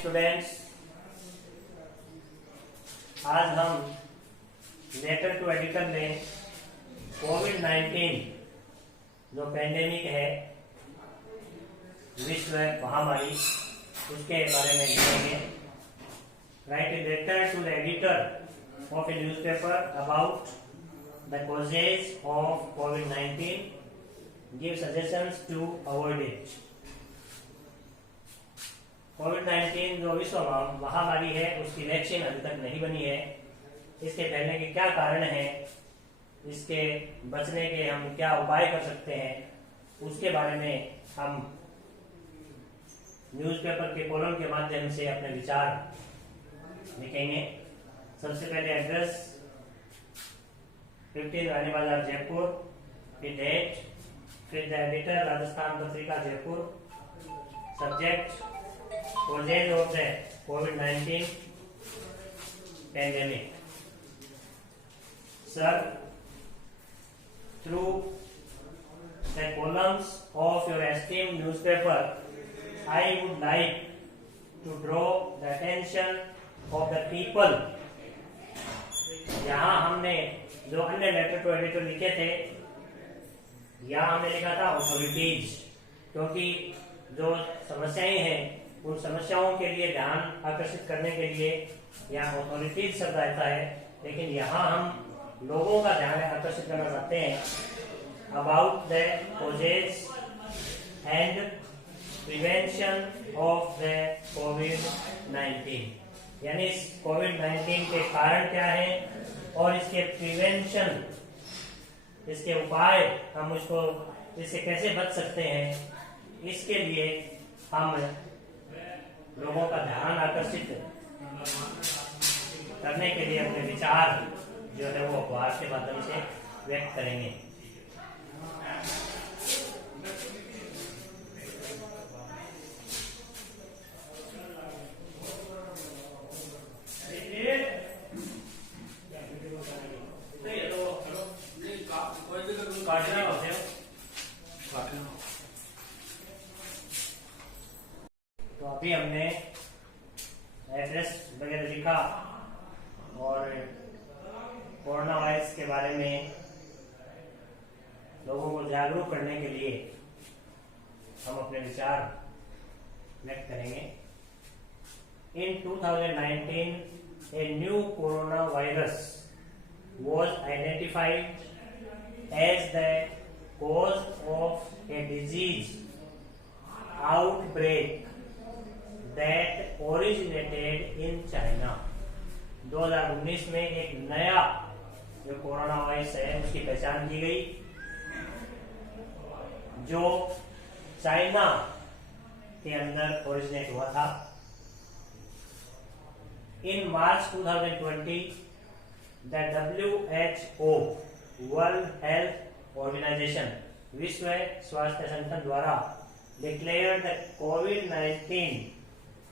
Students, आज हम letter to editor में कोविड-19 जो पेंडेमिक है, विश्व महामारी, उसके बारे में लिखेंगे। Write a letter to the editor of a newspaper about the causes of कोविड-19, give suggestions to avoid it. कोविड-19 जो विश्व महामारी है, उसकी वैक्सीन अभी तक नहीं बनी है। इसके फैलने के क्या कारण है, इसके बचने के हम क्या उपाय कर सकते हैं, उसके बारे में हम न्यूज़पेपर के कॉलम के माध्यम से अपने विचार लिखेंगे। सबसे पहले एड्रेस 15 रानी बाजार जयपुर, फिर डेट, फिर the editor Rajasthan Patrika Jaipur, subject causes of the COVID-19 pandemic. Sir, through the columns of your esteemed newspaper, I would like to draw the attention of the people. यहाँ हमने जो अन्य लेटर टू एडिटर लिखे थे, यहाँ हमने लिखा था ऑथोरिटीज, क्योंकि जो समस्याएं हैं उन समस्याओं के लिए ध्यान आकर्षित करने के लिए यहाँ ऑथोरिटीज शब्द आता है, लेकिन यहाँ हम लोगों का ध्यान आकर्षित करना चाहते हैं about the causes and prevention of the कोविड-19, यानी इस कोविड-19 के कारण क्या है और इसके प्रिवेंशन, इसके उपाय, हम इससे कैसे बच सकते हैं, इसके लिए हम लोगों का ध्यान आकर्षित करने के लिए अपने विचार जो है वो अखबार के माध्यम से व्यक्त करेंगे। तो अभी हमने एड्रेस वगैरह लिखा और कोरोना वायरस के बारे में लोगों को जागरूक करने के लिए हम अपने विचार व्यक्त करेंगे। इन 2019 a new corona virus was identified as the cause of a disease outbreak that originated in China। 2019 में एक नया जो कोरोना वायरस है उसकी पहचान की गई, जो चाइना के अंदर ओरिजिनेट हुआ था। In March 2020 the WHO world health organisation, विश्व स्वास्थ्य संगठन द्वारा declared the COVID-19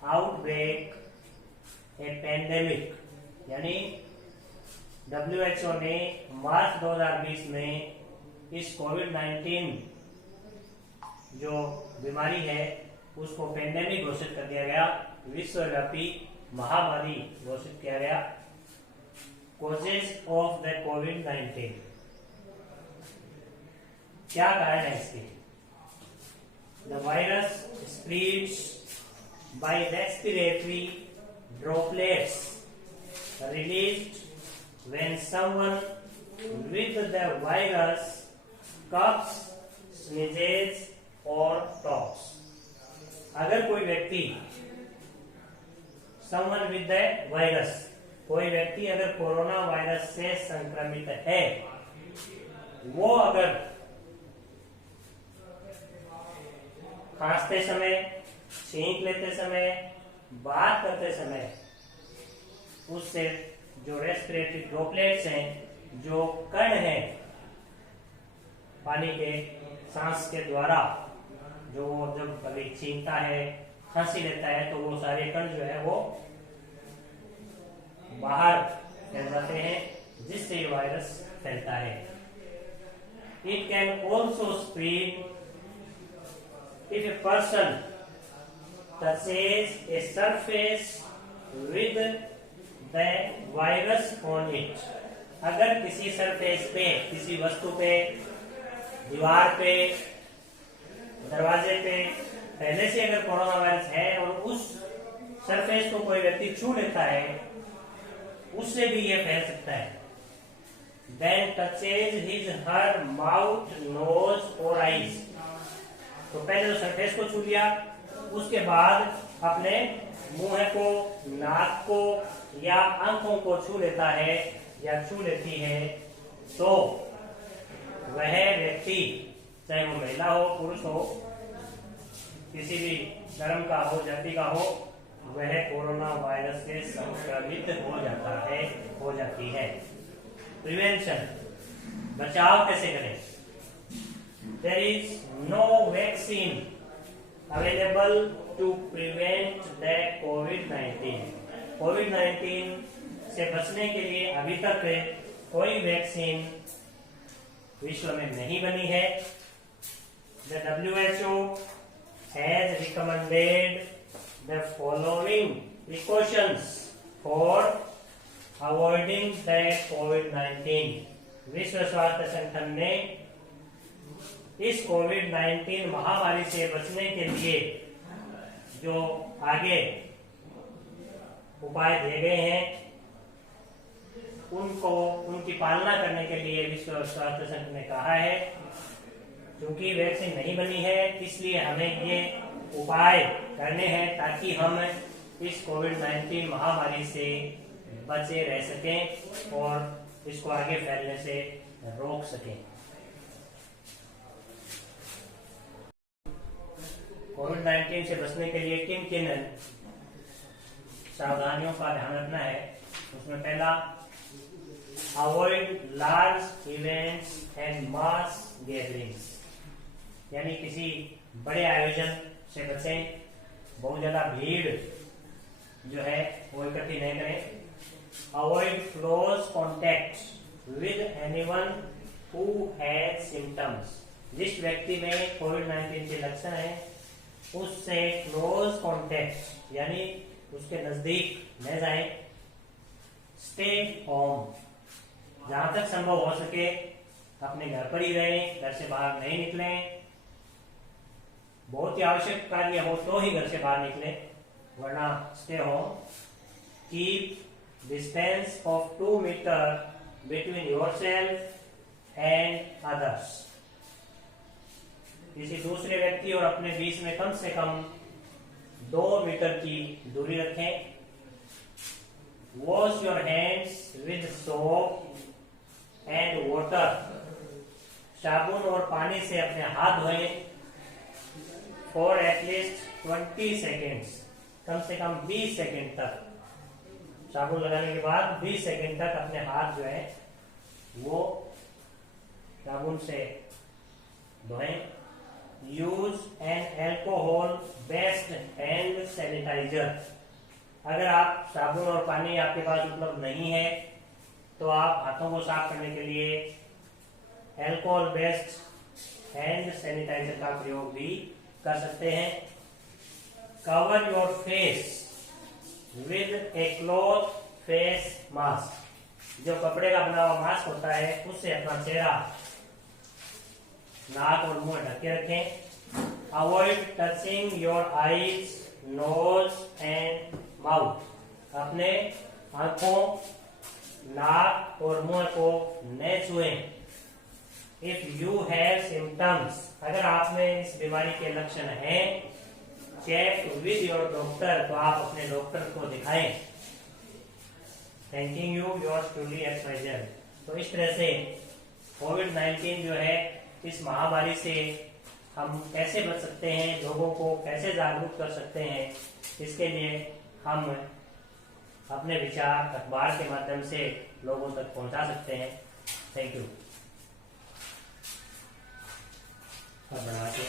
outbreak a pandemic, यानी WHO ने मार्च 2020 में इस कोविड-19 जो बीमारी है उसको पेंडेमिक घोषित कर दिया गया, विश्वव्यापी महामारी घोषित किया गया। कॉजेज ऑफ द कोविड-19, क्या कारण है इसके? The virus spreads by respiratory droplets released when someone with the virus coughs, sneezes or talks। अगर कोई व्यक्ति someone with the virus, कोई व्यक्ति अगर कोरोना वायरस से संक्रमित है, वो अगर खांसते समय, छींक लेते समय, बात करते समय, उससे जो रेस्पिरेटरी ड्रॉपलेट्स हैं, जो कण हैं पानी के सांस के द्वारा, जो जब कभी छींकता है, खांसी लेता है, तो वो सारे कण जो है वो बाहर फैल जाते हैं, जिससे ये वायरस फैलता है। It can also spread if a person touches a surface with the virus on it. अगर किसी सरफेस पे, किसी वस्तु पे, दीवार पे, दरवाजे पे पहले से अगर कोरोना वायरस है और उस सरफेस को कोई व्यक्ति छू लेता है, उससे भी यह फैल सकता है. Then touches his her mouth, nose or eyes. तो पहले तो सरफेस को छू लिया, उसके बाद अपने मुंह को, नाक को या आंखों को छू लेता है या छू लेती है, तो वह व्यक्ति, चाहे वो महिला हो, पुरुष हो, किसी भी धर्म का हो, जाति का हो, वह कोरोना वायरस से संक्रमित हो जाता है, हो जाती है. प्रिवेंशन, बचाव कैसे करें? There is no vaccine available to prevent the COVID-19. COVID-19 से बचने के लिए अभी तक कोई वैक्सीन विश्व में नहीं बनी है. The WHO has recommended the following precautions for avoiding the COVID-19. विश्व स्वास्थ्य संगठन ने इस कोविड-19 महामारी से बचने के लिए जो आगे उपाय दिए गए हैं, उनकी पालना करने के लिए विश्व स्वास्थ्य संगठन ने कहा है. क्योंकि वैक्सीन नहीं बनी है, इसलिए हमें ये उपाय करने हैं ताकि हम इस कोविड-19 महामारी से बचे रह सकें और इसको आगे फैलने से रोक सकें. कोविड-19 से बचने के लिए किन किन सावधानियों का ध्यान रखना है, उसमें पहला, avoid large events and mass gatherings. यानी किसी बड़े आयोजन से बचें, बहुत ज्यादा भीड़ जो है वो इकट्ठी नहीं करें. Avoid close contact with anyone who has symptoms. जिस व्यक्ति में कोविड-19 के लक्षण है, उससे क्लोज कॉन्टेक्ट यानी उसके नजदीक न जाएं. स्टे होम, जहां तक संभव हो सके अपने घर पर ही रहें, घर से बाहर नहीं निकलें. बहुत ही आवश्यक कार्य हो तो ही घर से बाहर निकलें, वरना stay home. Keep distance of 2 metre between yourself and others. किसी दूसरे व्यक्ति और अपने बीच में कम से कम 2 मीटर की दूरी रखें. Wash your hands with soap and water. साबुन और पानी से अपने हाथ धोएं फॉर एटलीस्ट 20 सेकेंड्स. कम से कम 20 सेकेंड तक, साबुन लगाने के बाद 20 सेकेंड तक अपने हाथ जो है वो साबुन से धोएं. Use an alcohol based hand sanitiser. अगर आप साबुन और पानी आपके पास उपलब्ध नहीं है, तो आप हाथों को साफ करने के लिए एल्कोहल बेस्ड हैंड सैनिटाइजर का प्रयोग भी कर सकते हैं. Cover your face with A cloth face mask. जो कपड़े का बना हुआ मास्क होता है, उससे अपना चेहरा, नाक और मुंह ढक के रखें. Avoid touching your eyes, nose and mouth. अपने आंखों, नाक और मुंह को न छुएं. इफ यू हैव सिम्टम्स, अगर आप में इस बीमारी के लक्षण हैं, चेक विद योर डॉक्टर, तो आप अपने डॉक्टर को दिखाएं. थैंकिंग यू, योर्स ट्रूली एक्सवाइजर. तो इस तरह से कोविड-19 जो है, इस महामारी से हम कैसे बच सकते हैं, लोगों को कैसे जागरूक कर सकते हैं, इसके लिए हम अपने विचार अखबार के माध्यम से लोगों तक पहुंचा सकते हैं. Thank you. अब बढ़ा के